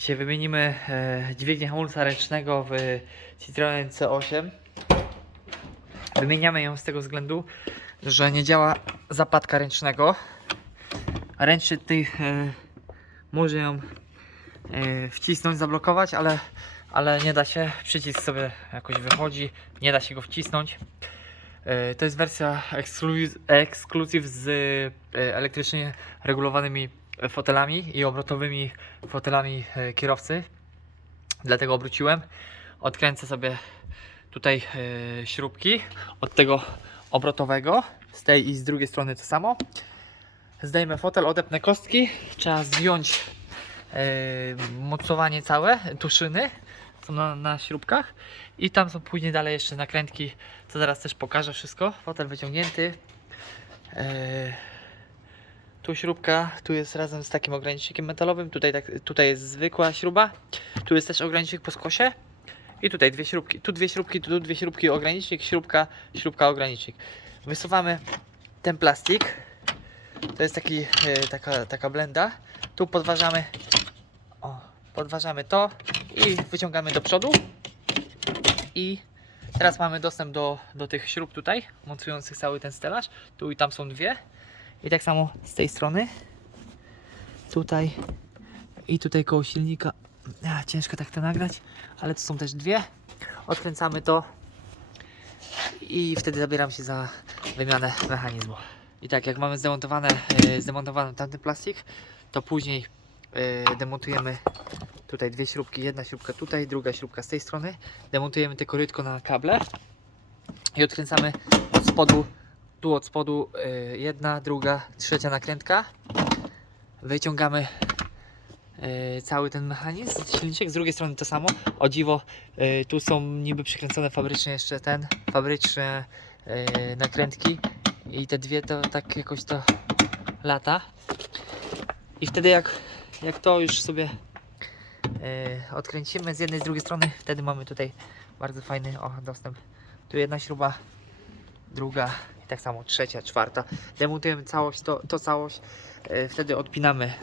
Dzisiaj wymienimy e, dźwignię hamulca ręcznego w Citroen C8. Wymieniamy ją z tego względu, że nie działa zapadka ręcznego. Ręczny tutaj e, może ją e, wcisnąć, zablokować, ale, ale nie da się. Przycisk sobie jakoś wychodzi, nie da się go wcisnąć. E, To jest wersja eksklu- ekskluzyw z e, elektrycznie regulowanymi fotelami i obrotowymi fotelami e, kierowcy. Dlatego obróciłem. Odkręcę sobie tutaj e, śrubki od tego obrotowego. Z tej i z drugiej strony to samo. Zdejmę fotel, odepnę kostki. Trzeba zdjąć e, mocowanie całe, tuszyny są na, na śrubkach i tam są później dalej jeszcze nakrętki, co zaraz też pokażę wszystko. Fotel wyciągnięty. Śrubka, tu jest razem z takim ogranicznikiem metalowym, tutaj, tak, tutaj jest zwykła śruba, tu jest też ogranicznik po skosie i tutaj dwie śrubki, tu dwie śrubki, tu dwie śrubki, ogranicznik, śrubka, śrubka, ogranicznik. Wysuwamy ten plastik, to jest taki, e, taka, taka blenda, tu podważamy, o, podważamy to i wyciągamy do przodu. I teraz mamy dostęp do, do tych śrub tutaj, mocujących cały ten stelaż, tu i tam są dwie i tak samo z tej strony. Tutaj i tutaj koło silnika. Ciężko tak to nagrać, ale tu są też dwie. Odkręcamy to i wtedy zabieram się za wymianę mechanizmu. I tak jak mamy zdemontowane, e, zdemontowany tamten plastik, to później e, demontujemy tutaj dwie śrubki, jedna śrubka tutaj, druga śrubka z tej strony. Demontujemy te korytko na kable i odkręcamy od spodu tu od spodu y, jedna, druga, trzecia nakrętka. Wyciągamy y, cały ten mechanizm, silniczek, z drugiej strony to samo. O dziwo, y, tu są niby przykręcone fabrycznie jeszcze ten, fabryczne nakrętki i te dwie to tak jakoś to lata. I wtedy jak, jak to już sobie odkręcimy z jednej, z drugiej strony, wtedy mamy tutaj bardzo fajny o, dostęp. Tu jedna śruba, druga tak samo trzecia, czwarta. Demontujemy całość, to, to całość, e, wtedy odpinamy,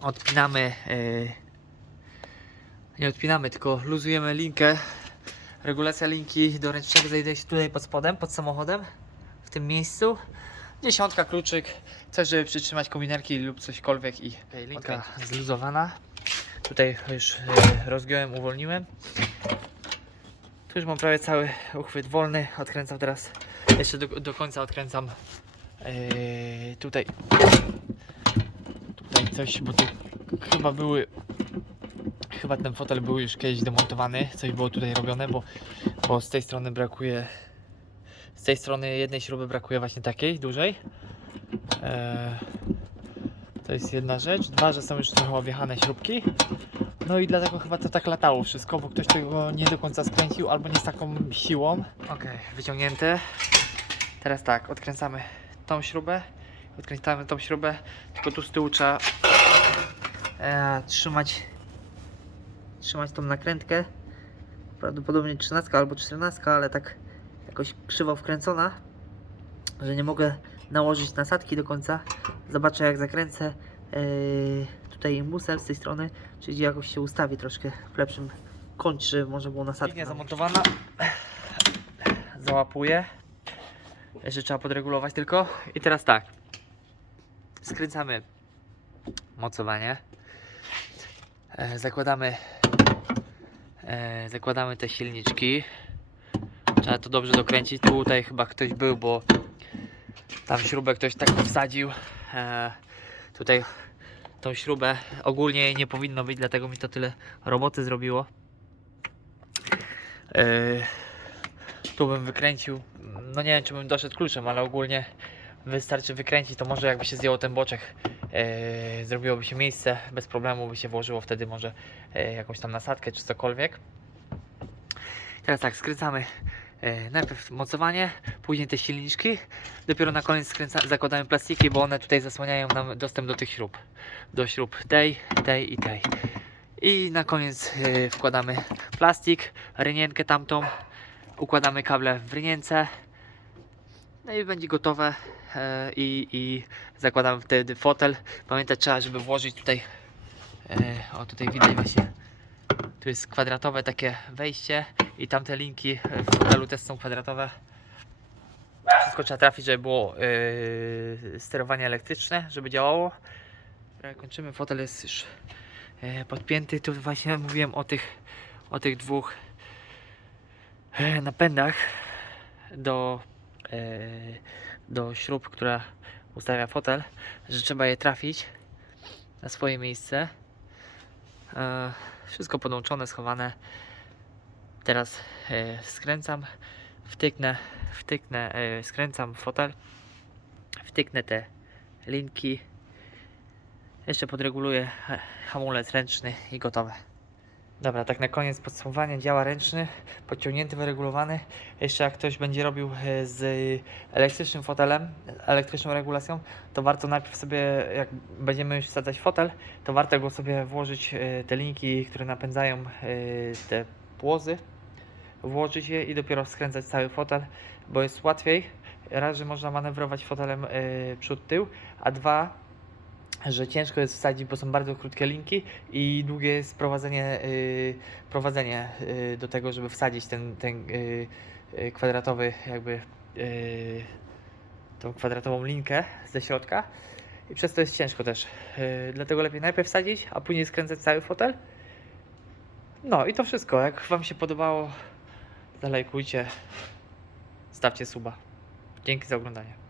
odpinamy, e, nie odpinamy, tylko luzujemy linkę. Regulacja linki do ręcznego znajduje się tutaj pod spodem, pod samochodem, w tym miejscu. Dziesiątka, kluczyk, coś, żeby przytrzymać kominerki lub cośkolwiek i okay, linka zluzowana. Tutaj już e, rozgiąłem, uwolniłem. Tu już mam prawie cały uchwyt wolny. Odkręcam teraz. Jeszcze do, do końca odkręcam yy, tutaj. Tutaj coś, bo tu chyba były. Chyba ten fotel był już kiedyś demontowany. Coś było tutaj robione, bo, bo z tej strony brakuje. Z tej strony jednej śruby brakuje właśnie takiej dużej. Eee, to jest jedna rzecz. Dwa, że są już trochę objechane śrubki. No i dlatego chyba to tak latało wszystko, bo ktoś tego nie do końca skręcił albo nie z taką siłą. Ok, wyciągnięte. Teraz tak, odkręcamy tą śrubę, odkręcamy tą śrubę, tylko tu z tyłu trzeba e, trzymać trzymać tą nakrętkę. Prawdopodobnie 13 albo 14, ale tak jakoś krzywo wkręcona, że nie mogę nałożyć nasadki do końca. Zobaczę jak zakręcę e, tutaj imbusem z tej strony, czyli jakoś się ustawi troszkę w lepszym kącie, żeby można było nasadkę. Linia zamontowana. Załapuję. Jeszcze trzeba podregulować tylko. I teraz tak. Skręcamy mocowanie. E, zakładamy e, zakładamy te silniczki. Trzeba to dobrze dokręcić. Tutaj chyba ktoś był, bo tam śrubę ktoś tak wsadził. E, tutaj tą śrubę. Ogólnie jej nie powinno być, dlatego mi to tyle roboty zrobiło. Yy, tu bym wykręcił. No nie wiem, czy bym doszedł kluczem, ale ogólnie wystarczy wykręcić. To może jakby się zdjęło ten boczek, yy, zrobiłoby się miejsce, bez problemu by się włożyło wtedy może yy, jakąś tam nasadkę czy cokolwiek. Teraz tak, skręcamy e, najpierw mocowanie, później te silniczki, dopiero na koniec skręca, zakładamy plastiki, bo one tutaj zasłaniają nam dostęp do tych śrub. Do śrub tej, tej i tej. I na koniec e, wkładamy plastik, rynienkę tamtą, układamy kable w rynience. No i będzie gotowe e, i, i zakładamy wtedy fotel. Pamiętać trzeba, żeby włożyć tutaj E, o tutaj widać właśnie. Tu jest kwadratowe takie wejście i tamte linki w fotelu też są kwadratowe. Wszystko trzeba trafić, żeby było yy, sterowanie elektryczne, żeby działało. Dobra, kończymy. Fotel jest już e, podpięty. Tu właśnie mówiłem o tych, o tych dwóch e, napędach do, e, do śrub, która ustawia fotel, że trzeba je trafić na swoje miejsce. E, wszystko podłączone, schowane. Teraz e, skręcam, wtyknę, wtyknę, e, skręcam fotel, wtyknę te linki. Jeszcze podreguluję e, hamulec ręczny i gotowe. Dobra, tak na koniec podsumowanie. Działa ręczny, podciągnięty, wyregulowany. Jeszcze jak ktoś będzie robił z elektrycznym fotelem, elektryczną regulacją, to warto najpierw sobie, jak będziemy już wsadzać fotel, to warto go sobie włożyć, te linki, które napędzają te płozy, włożyć je i dopiero skręcać cały fotel, bo jest łatwiej. Raz, że można manewrować fotelem e, przód-tył, a dwa, że ciężko jest wsadzić, bo są bardzo krótkie linki i długie jest prowadzenie, y, prowadzenie y, do tego, żeby wsadzić ten, ten y, y, kwadratowy jakby y, tą kwadratową linkę ze środka i przez to jest ciężko też. Y, dlatego lepiej najpierw wsadzić, a później skręcać cały fotel. No i to wszystko. Jak Wam się podobało, zalajkujcie, stawcie suba. Dzięki za oglądanie.